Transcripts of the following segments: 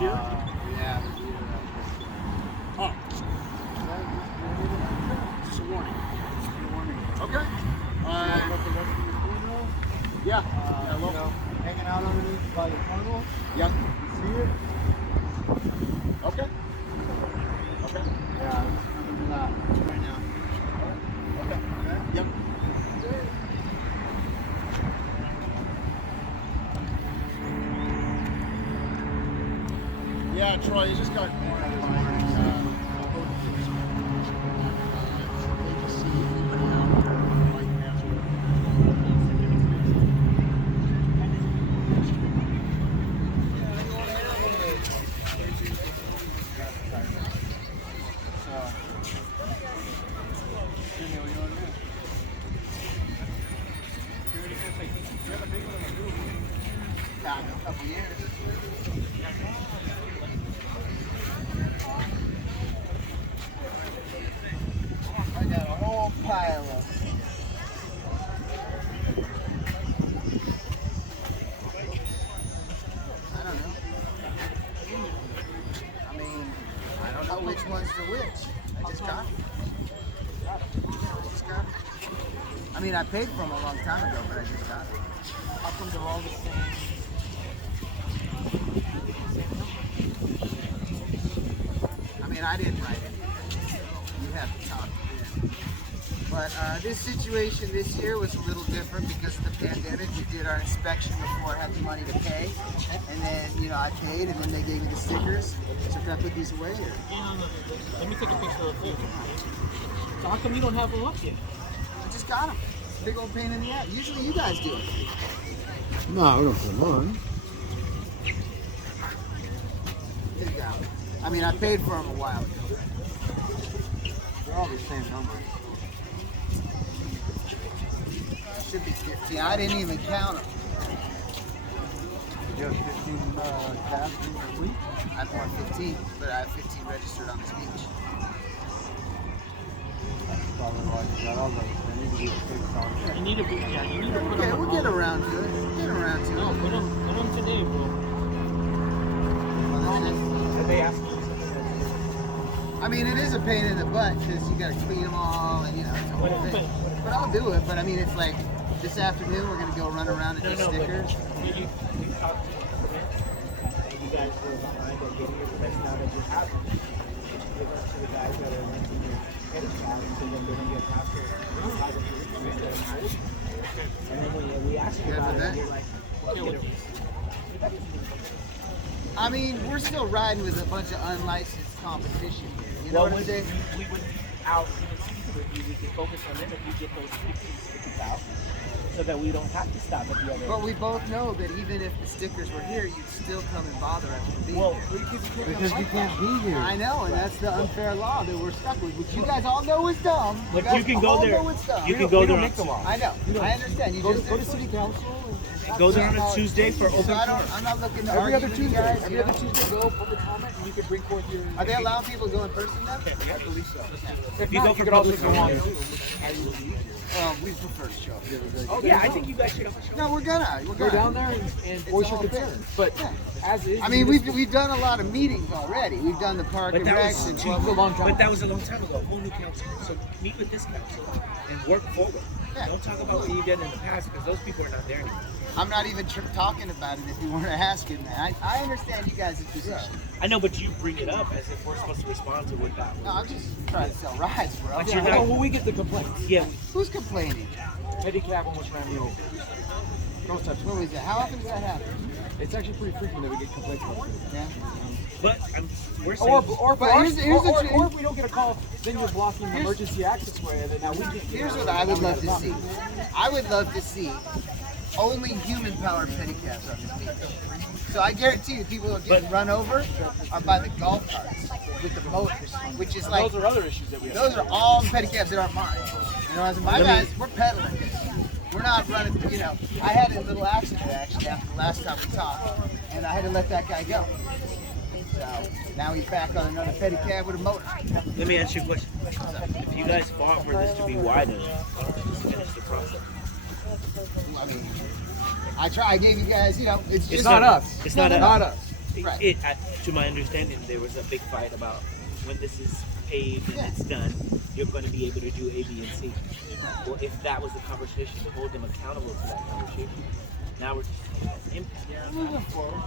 Here? Yeah. Oh. Just a warning. Okay. Yeah. Hanging out underneath by the tunnel. Yeah. See it? Okay. Okay. Yeah. I'm not right now. Okay. Yep. Yeah, Troy, you just got A couple years. I got a whole pile of I don't know. I mean, I don't know which one's the which. I just got them. I mean, I paid for them a long time ago, but I just got them. How come they're all the same? I mean, I didn't write it. You have to talk to them. But this situation this year was a little different because of the pandemic. We did our inspection before I had the money to pay. And then, I paid and then they gave me the stickers. So can I put these away? Or? Yeah, no. Let me take a picture of it. So how come you don't have them up yet? I just got them. Big old pain in the ass. Usually you guys do it. No, we don't put them on. Here you go. I mean, I paid for them a while ago. They're all the same number. Should be 15. I didn't even count them. You have 15 cabs in your fleet? I have more 15, but I have 15 registered on this beach. That's probably why you got all those. They need to be fixed on. You need to be, yeah, you need to put Okay, them we'll get around to it. We'll get around to No, it. put them today, bro. Did they ask you? I mean, it is a pain in the butt because you got to clean them all and, it's a whole thing. But I'll do it. But I mean, it's like this afternoon we're going to go run around and do stickers. But you talked to them, and you guys were behind and getting your permits now that you have them. Give it to the guys that are renting your Pedicabs so then they don't get faster. And then when we ask you about it, you're like, I mean, we're still riding with a bunch of unlicensed competition here. You know what I'm saying? We would out with you, we can focus on them if you get those 50 stickers out so that we don't have to stop at the other. But we both know that even if the stickers were here, you'd still come and bother us with being here. Because you can't be here. I know, and that's the unfair law that we're stuck with, which you guys all know is dumb. But you can go there. You can go there. I know. I understand. You just Go to city council. Go there on a Tuesday for open So comment. I'm not looking to Every argue other with you Tuesday. guys. Every other Tuesday, go public comment, and you can bring forth your. Are they allowing people to go in person now? I believe so. If you go for public comment. We prefer to show up. Oh yeah, I think you guys should have a show. No, we're gonna. Go down there and voice your all fair. concerns. But as is. I mean, we've done a lot of meetings already. We've done the park But and that recs was and a long time. But that was a long time ago. Whole new council. So meet with this council and work forward. Yeah. Don't talk about what you did in the past because those people are not there anymore. I'm not even talking about it if you weren't asking that. I understand you guys' position. I know, but you bring it up as if we're supposed to respond to it that way. No, I'm just trying to sell rides, bro. But you're not- Well, we get the complaints. Yeah. Who's complaining? Pedicab almost ran me over. Those types. What was it? How often does that happen? It's actually pretty frequent that we get complaints about it. Yeah. But we're saying. Or But here's the truth. if we don't get a call, then you're blocking the emergency access way. And then now we can. Here's what I would love to see. I would love to see only human-powered pedicabs on this beach. So I guarantee you, people who are getting run over are by the golf carts with the motors, which is like Those are other issues that we have. those are all pedicabs that aren't mine. You know, as my guys, we're pedaling. We're not running. I had a little accident actually after the last time we talked, and I had to let that guy go. So now he's back on another pedicab with a motor. Let me ask you a question. If you guys fought for this to be wider, just finish the process. I mean, I gave you guys. It's just not us. It's not us. Not us. Right. To my understanding, there was a big fight about when this is paved and it's done, you're going to be able to do A, B, and C. Well, if that was the conversation, to hold them accountable to that conversation. Now we're just impact. Moving forward.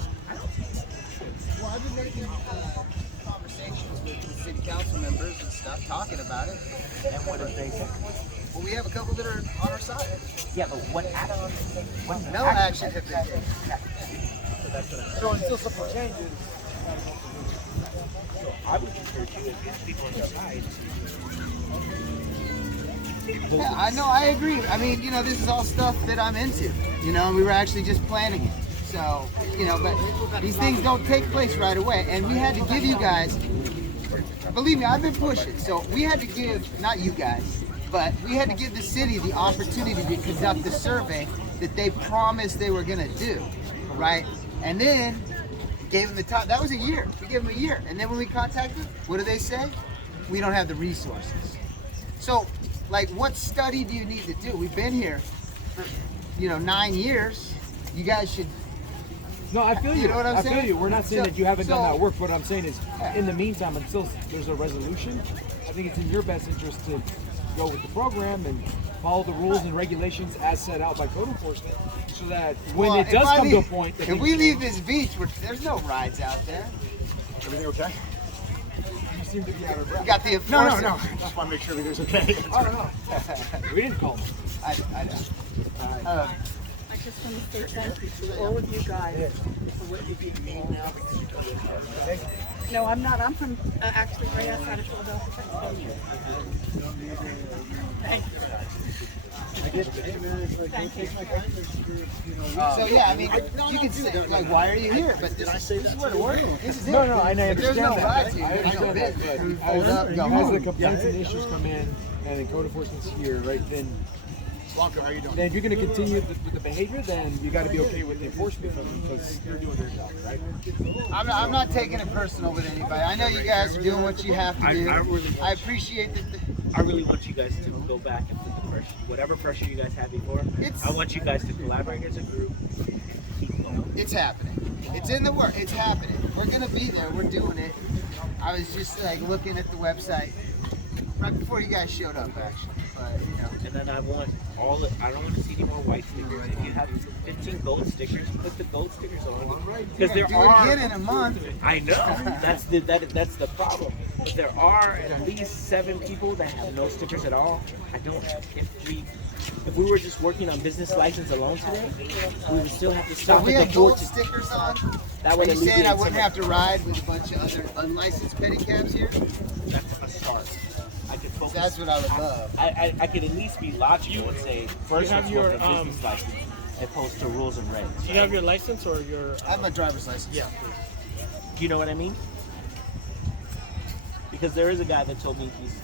Well, I've been making conversations with the city council members and stuff, talking about it. And what did they say? Well, we have a couple that are on our side. Yeah, but what add-on? No action has been taken. So that's what I'm So until something changes, I would encourage you if there's people on your side. Yeah, I know, I agree. I mean, you know, this is all stuff that I'm into, you know, and we were actually just planning it. So, you know, but these things don't take place right away. And we had to give you guys, believe me, I've been pushing. So we had to give, not you guys, but we had to give the city the opportunity to conduct the survey that they promised they were going to do, right? And then gave them the time. That was a year. We gave them a year. And then when we contacted them, what do they say? We don't have the resources. So, like, what study do you need to do? We've been here for, 9 years. You guys should. no, I feel you. You know what I'm I saying? feel you. We're not saying So- that you haven't done so- that work. What I'm saying is, Yeah. in the meantime, until there's a resolution, I think it's in your best interest to go with the program and follow the rules and regulations as set out by code enforcement, so that when Well, it if does I come to a leave- point, that if things we leave change. this beach, there's no rides out there. Everything okay? You seem to be out of We breath. got the No, enforcer. no, no. Just want to make sure everything's okay. I don't know. We didn't call them. I know. I just want to say thank you to all of you guys for what you did for us. No, I'm not. I'm from actually right outside of Philadelphia, Pennsylvania. Thank you. So yeah, I mean, you can say like, why are you here? But did I say this is where it works? This is it. No, and I If there's no understand that. rides here, I there's no understand business. that. We But fold up, go as home. the complaints and issues come in, and the code enforcement's here, right? Then Blanco, how you doing? if you're going to continue with the behavior, then you got to be okay with the enforcement of it, because you're doing your job, right? I'm not taking it personal with anybody. I know you guys are doing what you have to do. I really want I appreciate that. I really want you guys to go back and put the pressure, whatever pressure you guys had before. It's- I want you guys to collaborate as a group. Keep going. It's happening. It's in the work. It's happening. We're gonna be there. We're doing it. I was just like looking at the website right before you guys showed up, actually. But And then I don't want to see any more white stickers. If you have 15 gold stickers, put the gold stickers on. Because there do are. it again in a month. I know. That's the problem. But there are at least 7 people that have no stickers at all. I don't. If we were just working on business license alone today, we would still have to So stop if we at the had door gold to. stickers on. That Are would you saying alleviate I wouldn't some have to ride with a bunch of other unlicensed pedicabs here? That's a start. I could focus. That's what I would love. I could at least be logical and say first have let's your, work on business license opposed to rules and regs. Do you have your license or your? I have my driver's license. Yeah. Do you know what I mean? Because there is a guy that told me he's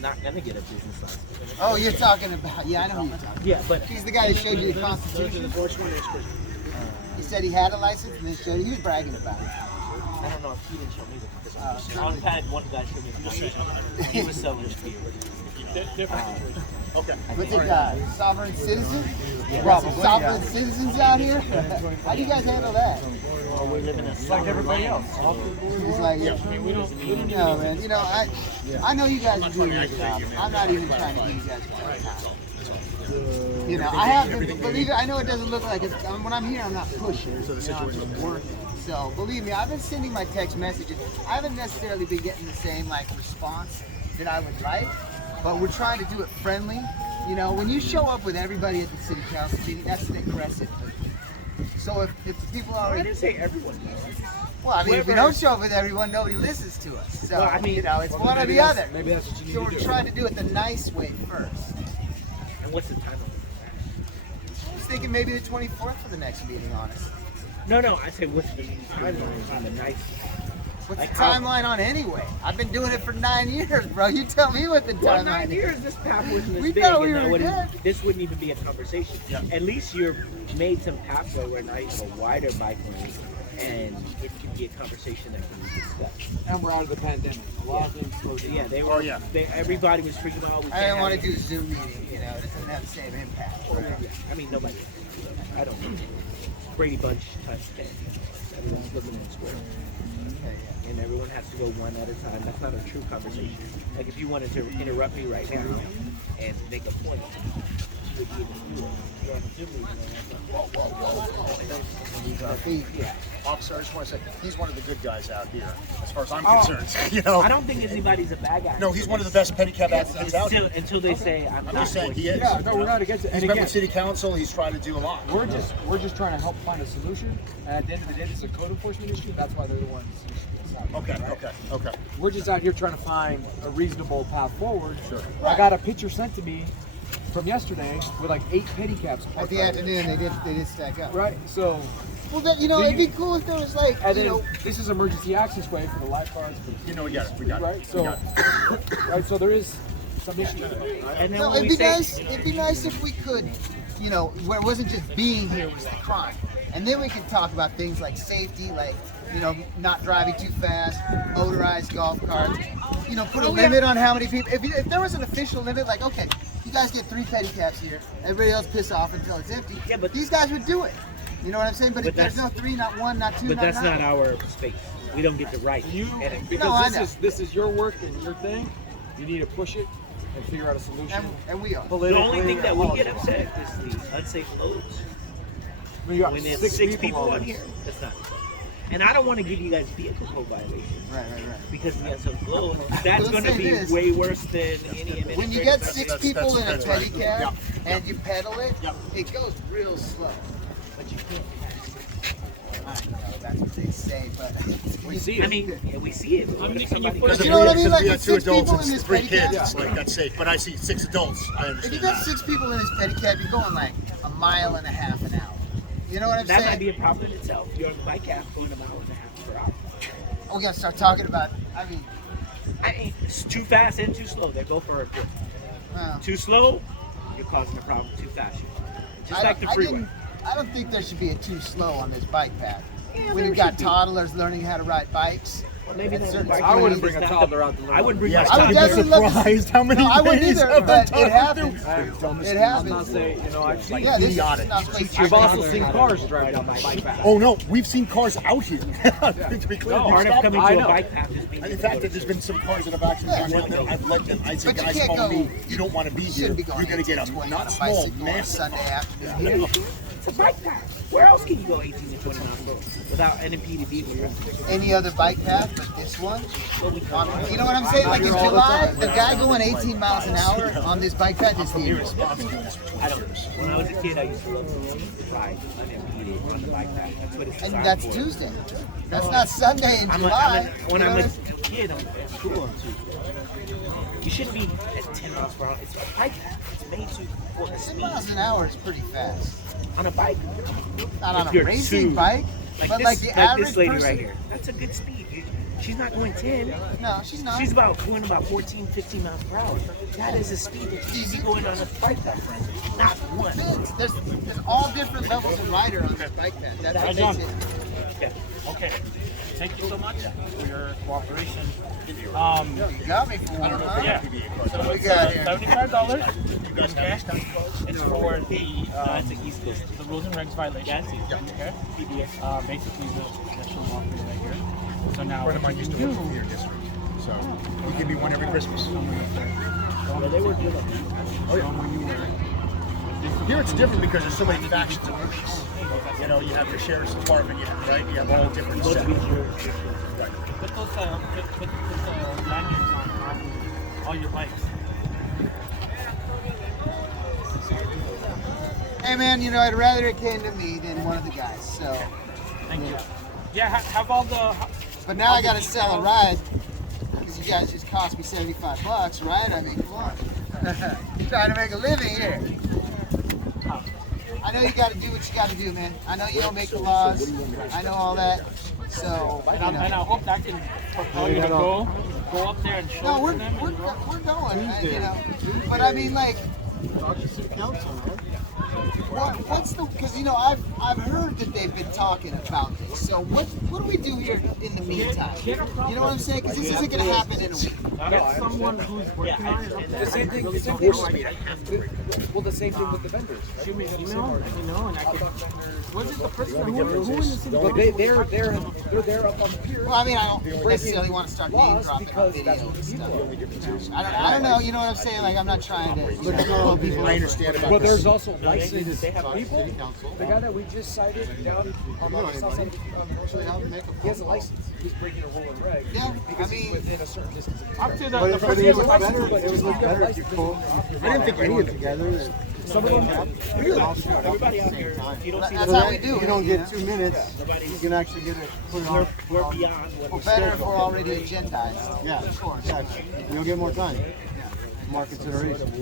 not gonna get a business license. Oh, you're talking about? Yeah, I know who you're talking about. Yeah, but He's the guy that showed you the Constitution. He said he had a license and then showed you. He was bragging about it. I don't know if he didn't show me the Constitution. I had one guy show me the Constitution. He was selling it beer. Different situation. Okay. What's it got? Sovereign citizen? Probably. Sovereign citizens out here? How do you guys handle that? Well, we live in a Like everybody else. It's like, no, man. You know, I know you guys are doing your job. I'm not even trying to give you guys a tough time. You know, I have to believe it. I know it doesn't look like it. When I'm here, I'm not pushing. I'm working. So believe me, I've been sending my text messages. I haven't necessarily been getting the same response that I would like, but we're trying to do it friendly. You know, when you show up with everybody at the city council meeting, that's an aggressive thing. So if the people I already, didn't say everyone. well, I mean, if we don't show up with everyone, nobody listens to us. So Well, I mean, you know, it's one or maybe the that's- other. maybe that's what you need So to we're do. trying to do it the nice way first. And what's the title? I was thinking maybe the 24th for the next meeting, honestly. No, I said what's the timeline on the night? What's Like the how- timeline on anyway? I've been doing it for 9 years, bro. You tell me what the Well, timeline 9 is. years, this path wasn't as We big, thought we and that were wouldn't- good. this wouldn't even be a conversation. At least you're made some pathway where now you have a wider bike lane, and it can be a conversation that can be discussed. And we're out of the pandemic. A lot of things slowed down. Yeah, they were. Oh, yeah. Everybody was freaking out. I didn't want to do a Zoom meeting, you know, it doesn't have the same impact. Yeah, I mean, nobody. I don't know. Brady Bunch times 10. everyone's looking at square. And everyone has to go one at a time. That's not a true conversation. Like if you wanted to interrupt me right now and make a point, you would be able to do it. You're on a Zoom meeting and yeah. Officer, I just want to say, he's one of the good guys out here, as far as I'm concerned. You know, I don't think anybody's a bad guy. no, he's one of the best pedicab advocates out here. Until they say I'm I'm not just saying, going he to. is. Yeah, no, we're not against it. He's And met again, with city council. He's trying to do a lot. we're just trying to help find a solution. And at the end of the day, this is a code enforcement issue. That's why they're the ones who should decide. Okay, okay. We're just out here trying to find a reasonable path forward. Sure. I got a picture sent to me from yesterday with like 8 pedicabs. At the afternoon, they did stack up. Right. So, Well, then, you know, Do it'd you- be cool if there was like, and you then know, this is emergency access way for the lifeguards. You know, we got it. We got it. Right. We So, got it. right. So there is some issue. And then no, when it'd we be say, nice. It'd be nice if we could, you know, where it wasn't just being here was the crime, and then we could talk about things like safety, like, you know, not driving too fast, motorized golf carts. You know, put a limit on how many people. If there was an official limit, like, okay, you guys get 3 pedicabs here, everybody else piss off until it's empty. Yeah, but- these guys would do it. You know what I'm saying? But if there's that's- no 3, not 1, not 2, but not that's 9. not our space. We don't get to write. You And because No, I know. this is your work and your thing. You need to push it and figure out a solution. And we are. the Politically only thing that and we get politically. upset is the unsafe loads. When you got When there's 6 six people on on this. here, that's not. And I don't want to give you guys vehicle code violations Right. because the unsafe load, that's Let's going to say be this. way worse than any administrative. When you get That's- 6 that's- people in a that's right. pedicab Yeah. and you pedal it, Yep. it goes real slow. but you can't. I know that's what they say, but We see it. I mean, yeah, we see it. But if somebody Because You know what I mean? because Like we with got 2 6 adults people and in this 3 pedicab. kids, Yeah. it's like that's safe. But I see 6 adults. I If understand you got that. 6 people in this pedicab, you're going like a mile and a half an hour. You know what I'm that saying? might be a problem in itself. You're on the bike app going a mile and a half per hour. We gotta start talking about. I mean, It's too fast and too slow. They go for a trip. Too slow, you're causing a problem. Too fast, just like the freeway. I don't think there should be a too slow on this bike path. Yeah, When there you've got should be. toddlers learning how to ride bikes. Maybe at not certain bike I wouldn't lanes, bring it's a not toddler out to I wouldn't bring Yes, my I would you'd toddler. be definitely love to surprised how many No, I wouldn't things either, have but been it done. happens. I'm happens. not saying, you know, I've like, Yeah, this is idiotic. not a place I've to also learn seen how to cars ride. drive down the bike path. Oh no, we've seen cars out here. To be clear, No, they've Part of stopped. coming I to a know. bike path is being In able to fact, go to there's been some cars that have actually gone down there. I've let them. I said, But you guys can't told go- me you don't want to be You here. shouldn't be You're going going to get a 18, 20 on not a small, bicycle on a massive. Sunday afternoon. It's a bike path. Where else can you go 18 to 20 miles per hour without an impeded vehicle? Any other bike path but this one? Well, we can't. You know what I'm saying? Like in July, the guy going 18 miles an hour on this bike path is From here, dangerous. I've been doing this for 20 I don't. years. When I was a kid, I used to love to ride unimpeded on the bike path. That's what it's designed And that's for. Tuesday. That's not Sunday in When July. I'm You know a what kid, I'm at school on Tuesday. You shouldn't be at 10 miles per hour. It's a bike path. It's made to for the 10 speed. miles an hour is pretty fast. On a bike, Not on If a you're racing too- bike, like but this, like the like average this lady person. right here. That's a good speed. She's not going 10. No, she's not. She's going about 14, 15 miles per hour. That is a speed that you should be going on a bike path, friend. Not one. There's all different levels of rider on this bike path. That's what makes it. Yeah. Okay. Thank you so much for your cooperation. You got me for one, huh? Yeah. So what we got here? $75. You guys have these kind of cars? It's for the That's the East Coast. the rules and regs violation. Okay. Basically the national law for right here. So now A friend of mine used to work in your district, so he gave me one every Christmas. Well, they were good. Oh yeah. Here it's different because there's so many factions of police. You know, you have your sheriff's department, you have all different Those stuff. be your Right. put those put lanyards on all your bikes. Hey man, you know, I'd rather it came to me than one of the guys. So, Thank you. Yeah, have all the but now I gotta sell a ride because you guys just cost me $75, right? I mean, come on. Trying to make a living here. I know you gotta do what you gotta do, man. I know you don't make the laws. I know all that. So, you and I know. hope that can propel you to go up there and show No, it to them. we're going, you know. But I mean, like, What's the? Because I've heard that they've been talking about this. So what do we do here in the meantime? You know what I'm saying? Because this isn't going to happen in a week. Get someone who's working on it. The same thing. The same thing. Well, the same thing with the vendors. Right? Shoot me an email, and I can. Was it the person who in the city? But they're there up on the pier. Well, I mean, I don't necessarily want to start name dropping on video and stuff. I don't know. You know what I'm saying? Like, I'm not trying to pull people. I understand about Well, this. there's also licensed people. The guy that we just cited down on the south side of the North Side, he has a license. He's breaking a rule and reg. Yeah, because I he's mean, within a certain distance. Up to the But person it who was was better. It was better if you pull. I didn't think any of them together. Some of them Everybody out here, if you don't see that's how we do If you it. don't get 2 minutes, you can actually get it put on. we're beyond what Well, better if we're already agendized. Yeah, Of course. exactly. You'll get more time. More consideration.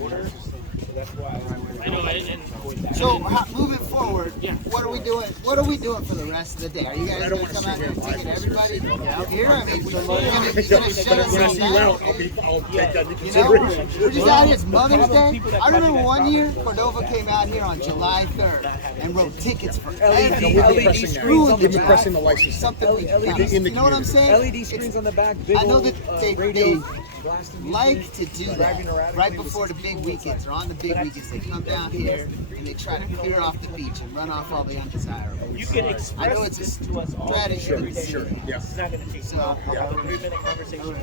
I know, and So moving forward, what are we doing? What are we doing for the rest of the day? Are you guys going to come out here and ticket everybody out here? I mean, you're going to shut us when I all see you down? out, I'll take that into You know, consideration. we're just out here. It's Mother's Day. I remember one year, Cordova came out here on July 3rd and wrote tickets for every LED screens on the Give me back. pressing the license. something we LED got. You know what I'm saying? LED screens on the back. Big I know old, that they radio blasting music, like to do that driving around right with before the big weekends or on the big weekends. They come down here and they try to clear off the beach and run off all the undesirables. you can I express know it's a this to us all. strategy. Sure, yeah. It's not going to take long. A 3-minute conversation.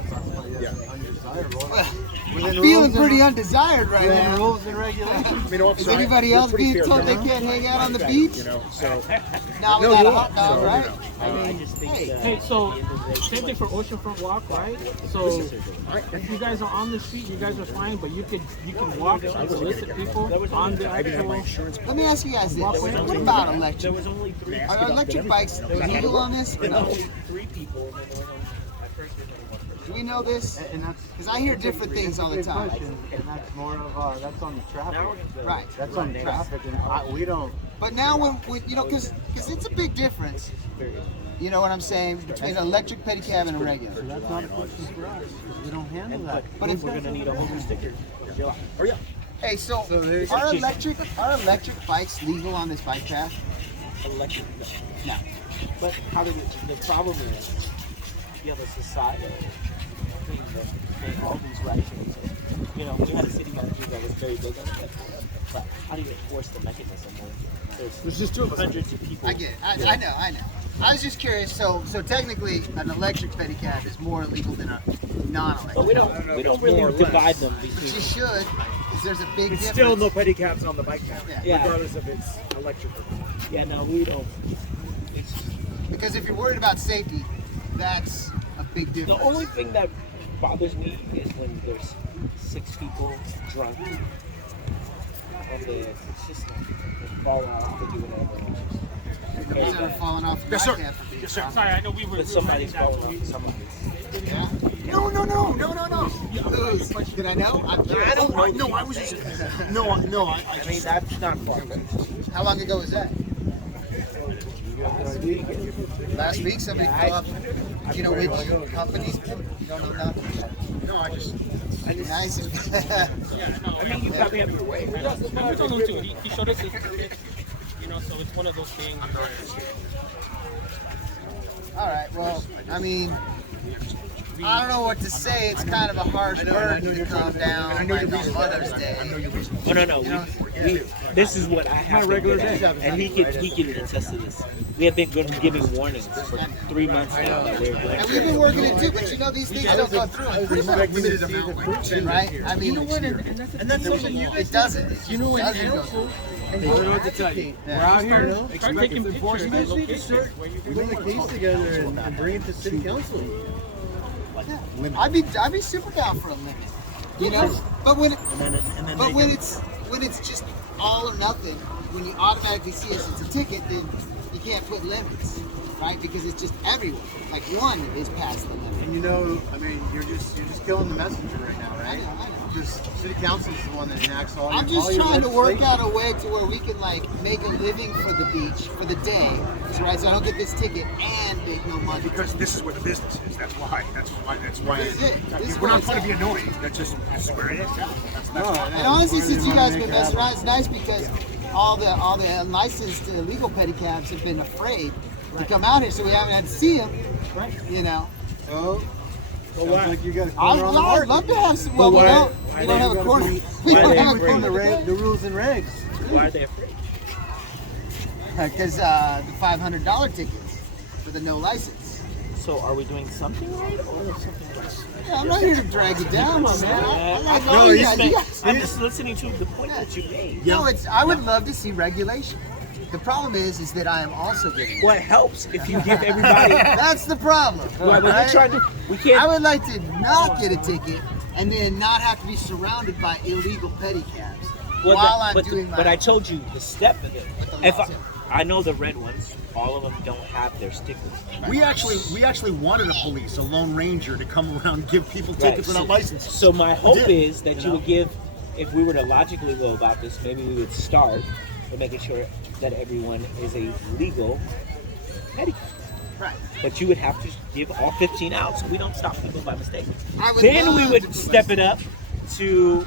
I'm feeling pretty undesired right Within now. rules and regulations. I mean, Is anybody else being told they can't hang out on the beach? You know, so Not No, without you a hot are. dog, So, right? you know, I just think Hey. that hey, so at the end of the day, same thing for oceanfront walk, right? So if you guys are on the street, you guys are fine, but you can walk and solicit people on the actual. Let me ask you guys this. What about electric? there was only three. Are electric bikes legal on this? There No. was only 3 people, and then there was only, at first there was only 1 person. Do we know this? And that's Because I hear different things all the big time. question, and that's more of that's on the traffic. Now we're going to Right. That's on the traffic, and we don't. But now when you know, because it's a big difference. You know what I'm saying? Between an electric pedicab and a regular. That's not a question for us because we don't handle that. But if we're going to need a whole new sticker. oh yeah. hey, so there's are electric bikes legal on this bike path? Electric. No. But how does it, the problem is, you have a society thing that all these rights. You know, we had a city manager that was very big on it, but how do you enforce the mechanism when there's just 2 of us. hundreds of people? I get it. I know. I was just curious. So technically, an electric pedicab is more illegal than a non-electric. But we don't really divide them But you between. should, because there's a big It's difference. still no pedicabs on the bike path, Yeah. regardless if it's electric or not. Yeah, no, we don't. It's Because if you're worried about safety, that's a big the difference. only thing that bothers me is when there's 6 people drunk, and they just fall off to do whatever. Those that are falling off the Yes, sir. bike path for being Yes, sir. drunk. Sorry, I know we were. But somebody's falling off somebody's. Yeah. No. Who's? Did I know? I don't know. No, I was just. No, I I mean, that's not far. How long ago was that? Last week, somebody fell off. Do you know which companies? You don't know nothing. no, I just. Nice. I mean, you probably have your way. We told him to. He showed us his ticket. You know, so it's one of those things. All right. Well, I mean, I don't know what to say. It's kind of a harsh burden to come down like on Mother's Day. No. We, this is what I have. My regular day, and he can attest to this. We have been giving warnings for 3 months now that we're going. And we've been working it too, but you know these things don't go through in 3 months, Limited amount, like, right? I mean, and that's something you it doesn't. You know what? Doesn't go through. I don't know what to tell you. We're out here expecting pictures. enforcement. We put the case together and bring it to city council. I'd be super down for a limit. You know, but when it's just all or nothing, when you automatically see us as a ticket, then you can't put limits, right? Because it's just everywhere. Like one is past the limit. And you know, I mean, you're just killing the messenger right now, right? I know. Because city council is the one that enacts all I'm your just trying to work legislation. out a way to where we can like make a living for the beach for the day, so, right? So I don't get this ticket and make no money. because this is where the business is. That's why. This is it. This is We're where not it's trying to be at. annoying. That's where it is. That's No, And honestly, since you guys been messing around, it's nice because all the unlicensed illegal pedicabs have been afraid to come out here, so we haven't had to see them. Right. You know. Oh, sounds like you got a I'd corner on the market. love to have some. Well, we don't have a corner. We Why don't they have a breaking corner. the rules and regs? Why are they afraid? Because the $500 tickets for the no license. So are we doing something right or something less? Yeah, I'm not here to drag you down, man. I'm like, No, oh, yeah, yeah. I'm just listening to the point that you made. No, I would love to see regulation. The problem is that I am also getting. What helps if you give everybody? That's the problem. Well, we're right? trying to. We can't. I would like to not get a ticket and then not have to be surrounded by illegal pedicabs while I'm doing my. But I told you the step of it. the If laws, I know the red ones, all of them don't have their stickers. We actually wanted a police, a lone ranger, to come around and give people tickets without licenses. So my hope did, is that you you know? would give, if we were to logically go about this, maybe we would start with making sure that everyone is a legal pedicab. Right. But you would have to give all 15 out so we don't stop people by mistake. I would Then we love would to step it up to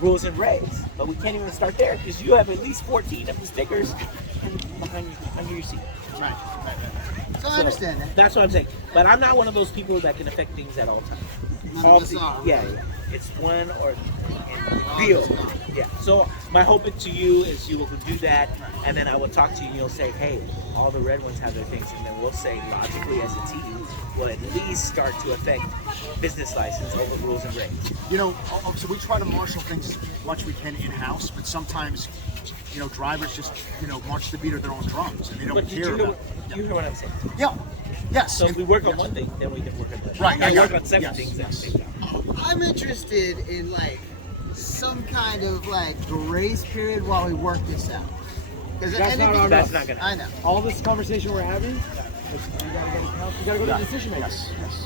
rules and regs. But we can't even start there because you have at least 14 of the stickers behind under your seat. Right. So I understand that. That's what I'm saying. But I'm not one of those people that can affect things at all times. None All of us the- are. yeah. It's one or real. Yeah. So my hope to you is you will do that, and then I will talk to you. And you'll say, "Hey, all the red ones have their things," and then we'll say logically as a team, we'll at least start to affect business license over rules and regs. You know, so we try to marshal things as much as we can in-house, but sometimes, you know, drivers just, you know, march the beat of their own drums, and they don't But did care you hear, about you hear what I'm saying? Yeah. Yes. So if we work on yes. one thing, then we can work on the Right, and yeah, work yeah. on seven Yes, things at the yes. same time. I'm interested in like some kind of like grace period while we work this out. Because That's not on That's us. not gonna. I know. All this conversation we're having, you gotta go to the decision makers. Yes.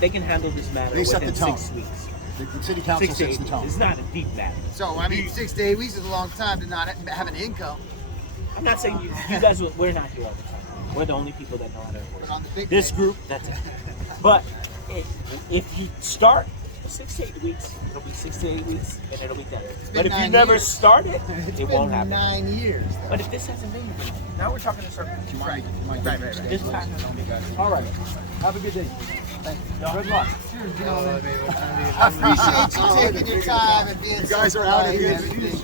They can handle this matter They set within the tone. 6 weeks. The city council 6 to sets 8 the tone. It's not a deep matter. So I mean, 6 to 8 weeks is a long time to not have an income. I'm not saying you guys. We're not here all the time. We're the only people that know how to enforce. But on the big This thing- group, that's it. But if you start 6 to 8 weeks, it'll be 6 to 8 weeks, and it'll be done. But if you 9 never years. start it, It's it been won't happen. 9 years. But if this hasn't been, now we're talking in circles. Right. This time, All right. Have a good day. Good luck. I appreciate you taking your time and being You guys so are out of polite here. and everything.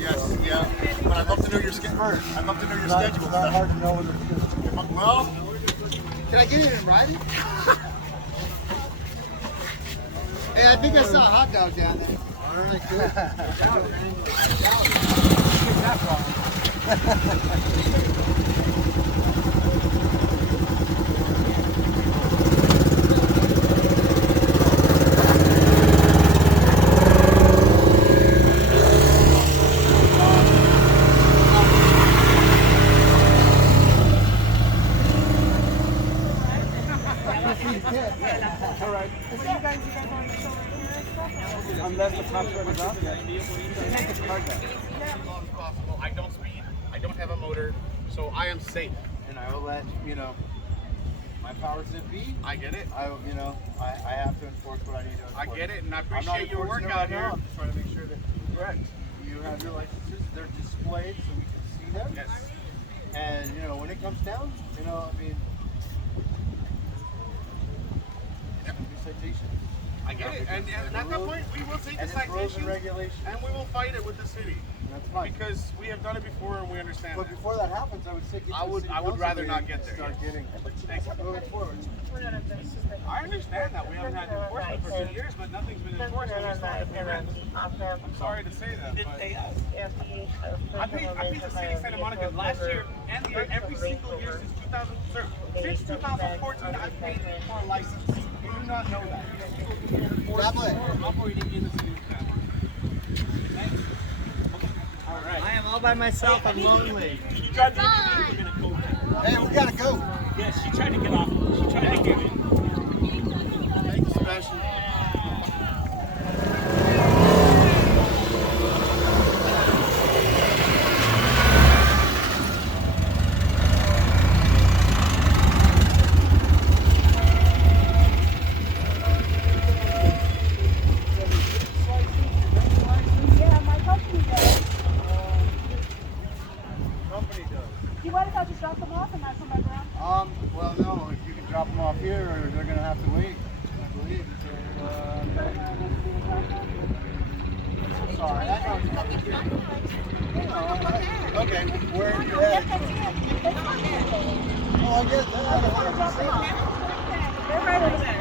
Yes, yeah. But I'd love to know your schedule. I'd love to know your schedule. It's not hard to know what the Well, Can I get it in writing? Hey, I think I saw a hot dog down there. All right, cool. unless the contract is out there. I don't speed. I don't have a motor, so I am safe. And I will let, my powers that be. I get it. I have to enforce what I need to I enforce. get it, and I I'm not appreciate your work enforcing it out right here. now. I'm just trying to make sure that correct. You have your licenses. They're displayed so we can see them. Yes. And when it comes down, citation. I get it, and at that point, we will take the And it's rules and citation, regulations. and we will fight it with the city That's fine. because we have done it before and we understand But that. before that happens, I would say get to I the would- city I would council rather not meeting get there, and Start getting Thank you. moving forward. I understand that we haven't had enforcement for 2 years, but nothing's been enforced, and we still have payments. I'm sorry to say that, didn't but pay us. I paid the city of Santa Monica last year and the year every single year since 2014. I've paid for a license. You do not know that. God bless. We're operating in the city of Santa Monica. All right. I am all by myself. I'm lonely. She tried to we're gonna go. Hey, we gotta go. Yes, she tried to get off. She tried to give it. Thank you, Sebastian. Yeah, my husband what if I just drop them off and I come back around? Well, no, if you can drop them off here, or they're gonna have to wait, I believe. So, sorry, I know it's coming here. Okay, where are you headed? Oh, I get that. They're right over there.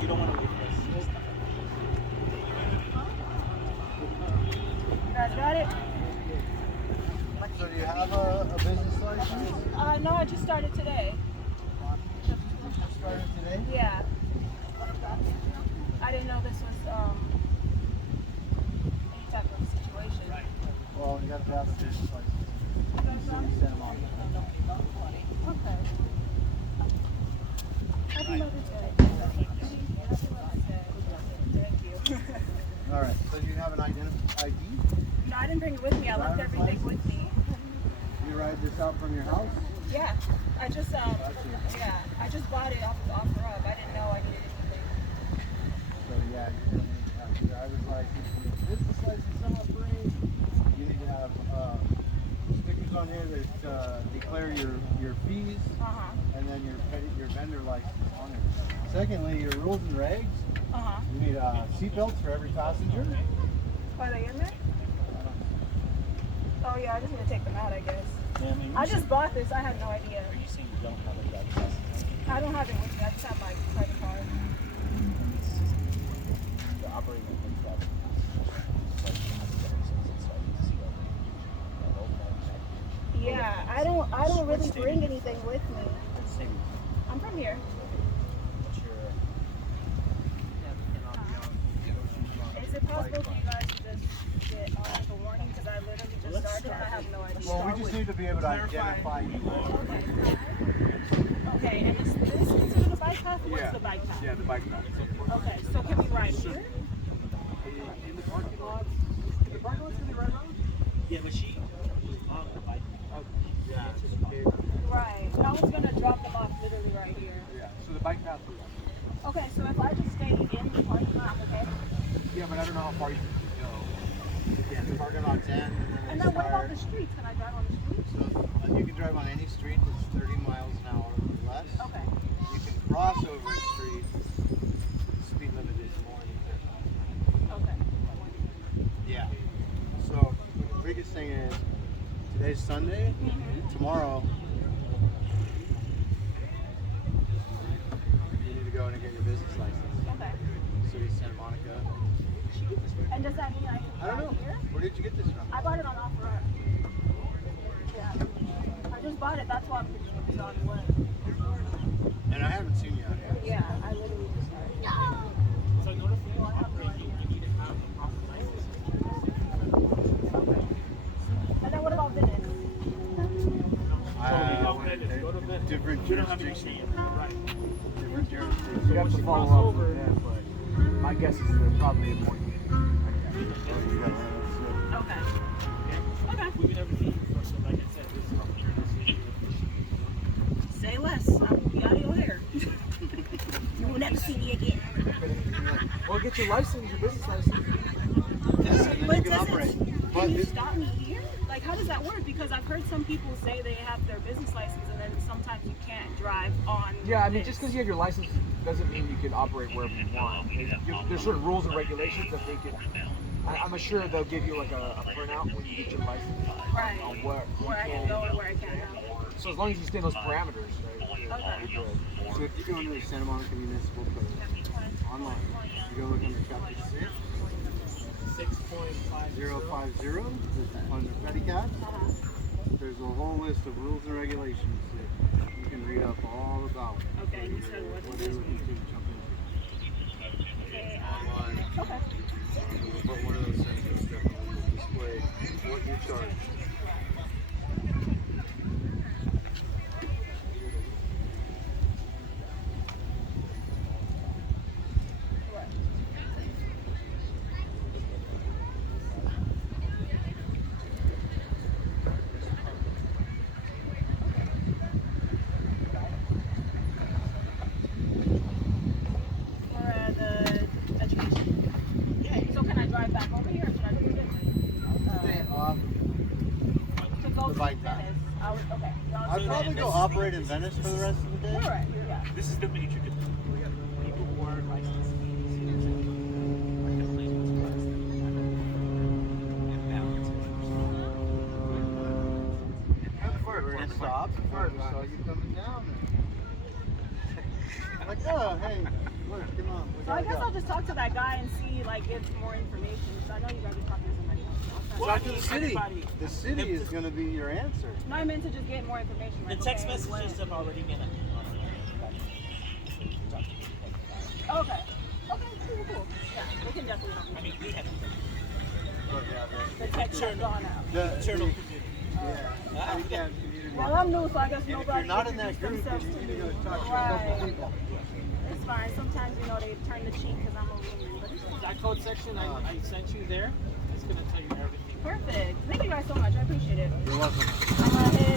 You don't want to leave this. You guys got it? So do you have a business license? No, I just started today. Just started today? Yeah. I didn't know this was any type of situation. Well, you have to have a business license. In the city of Santa Monica. Okay. Happy Mother's Day. Thank you. All right. So do you have an ID? No, I didn't bring it with me. I left everything with me. You ride this out from your house? Yeah. I just I just bought it off the offer up. I didn't know I needed anything. So yeah, you're gonna need to have a driver's license, you need a business license to operate. You need to have stickers on here that declare your fees, and then your vendor license on it. Secondly, your rules and regs. You need seatbelts for every passenger. Are they in there? Oh yeah, I just need to take them out, I guess. Yeah, I mean, I just bought this. I had no idea. Are you saying you don't have a driver's license? I don't have it with me. I just have my credit card. The operating like Yeah, I don't really bring anything with me. I'm from here. Is it possible for you guys to just get the warning? Because I literally just started and I have no idea. Well, we just need to be able to identify you. Okay, and is this considered a bike path? What's the bike path? Yeah, the bike path. Okay, so can we ride here? In the parking lot? The parking lot's gonna be right around? Yeah, but she was on the bike. Yeah. Right. I was gonna drop them off literally right here. Yeah, so the bike path. Okay, so if I just stay in the parking lot, okay? Yeah, but I don't know how far you can go. Yeah, the parking lot's in. And then what about the streets? Can I drive on the streets? So you can drive on any street that's 30 miles an hour or less. Okay. You can cross over a street. The speed limit is more than 30. Okay. Yeah. So the biggest thing is today's Sunday. Tomorrow you need to go in and get your business license. Okay. City of Santa Monica. And does that mean I can I don't know. drive here? Where did you get this from? I bought it on offer up. Yeah. I just bought it. That's why I'm confused on what. And I haven't seen you out here. Yeah, I literally just started. So in order for you to operate, you need to have a proper license. And then what about Venice? Different jurisdiction. Different jurisdiction. You have to follow up with them, but my guess is they're probably in more. Okay. Okay. We would never be first, so like I said, this is Say less. I will be out of your hair. You will never see me again. Well, get your license, your business license. Yes, and then you can operate. Can you stop me here? Like, how does that work? Because I've heard some people say they have their business license and then sometimes you can't drive on. Yeah, I mean, just because you have your license doesn't mean you can operate wherever you want. There's certain rules and regulations that they can. I'm sure they'll give you like a printout when you get your license Right. on where I can go and where I can't go. So as long as you stay in those parameters, right? Okay. You're good. So if you go into the Santa Monica Municipal Code online, you go look under chapter 6.050 under Pedicabs. There's a whole list of rules and regulations that you can read up all about. Okay, you said what What you're looking to jump into. Online. Okay. But one of those things that's definitely will display what you charge. For the education. Yeah. So can I drive back over here or should I do it? off. To go The to bike Venice. I would, okay. I'd probably go operate in Venice for the rest of the day. All right. Yeah. This is the major difference. People who are licensed like the plaintiffs plus and balance. Where it stops, before we saw you coming down there. Like, oh, hey, look, come on. We So I gotta guess go. I'll just talk to that guy and see, like, get more information. Because I know you guys are talking to somebody else. Well, Talk to the city. everybody- The city is going to be your answer. No, I meant to just get more information. The Like, text okay, messages have already been on. when- Okay. Okay, cool. Yeah, we can definitely help you. I mean, we have But yeah, The text has gone out. the internal the- community. yeah, Pedicab community. Well, I'm new, so I guess And if nobody you're not in that introduced group, then themselves you to need me. to go talk to a couple Right. people. It's fine. Sometimes, you know, they turn the cheek because I'm a woman, but it's fine. That code section I sent you there, it's gonna tell you everything. Perfect. Thank you guys so much. I appreciate it. You're welcome. I'm gonna head